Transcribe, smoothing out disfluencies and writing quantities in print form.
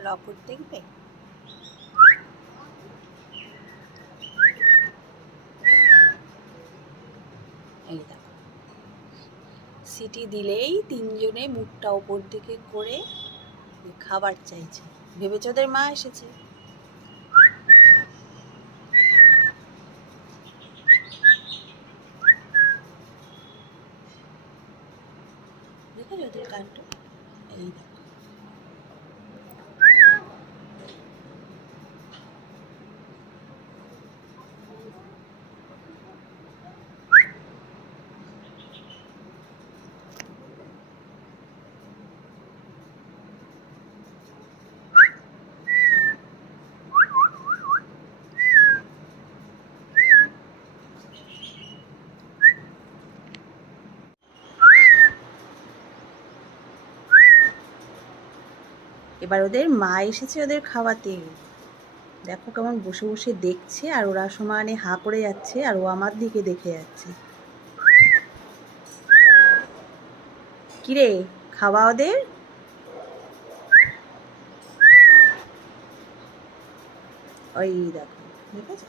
একটার অপর দেখবে। এই দেখো, সিটি দিলেই তিনজনে মুখটা ওপর দিকে করে খাবার চাইছে, ভেবেছে ওদের মা এসেছে। দেখো ওদের কাণ্ড, এই দেখো। এবার ওদের মা এসেছে ওদের খাওয়াতে। দেখো কেমন বসে বসে দেখছে, আর ওরা সমানে হাঁ করে যাচ্ছে, আর ও আমার দিকে দেখে যাচ্ছে। কিরে, খাওয়া ওদের? ওই দেখো, দেখেছো?